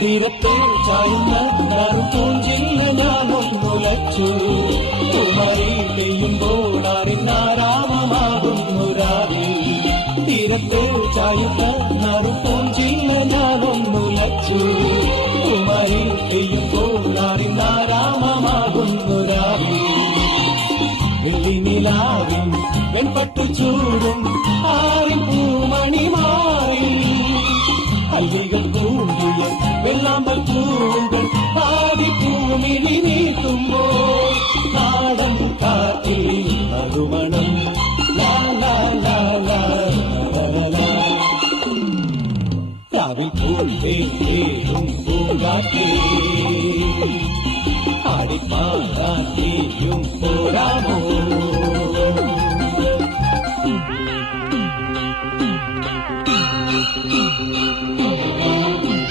തീരത്തെ ചായുന്ന പൂഞ്ചില്ല ഞാനൊന്നുലച്ചു കുമരി പെയ്യുമ്പോൾ അറിഞ്ഞാരാമമാകുന്നു രാവി തീരത്തെ ചായുന്ന പൂഞ്ചില്ല ഞാനൊന്നുലച്ചു കുമരി പെയ്യുമ്പോൾ അറിഞ്ഞാരാമമാകുന്നു രാവി വെള്ളിനിലാവിൻ വെൺപട്ടു ചൂടും ആരിപ്പൂമണി മാറി അല്ലികൾ കൂടിയ വെള്ളാമ്പൽ പൂവുകൾ ആദിപ്പൂമിനി നീട്ടുമ്പോൾ നാടൻ കാറ്റിൽ നറുമണം രാവിൽ പൂന്തേനും പൂങ്കാറ്റേ ആടിപ്പാടാത്തേയും പോരാമോ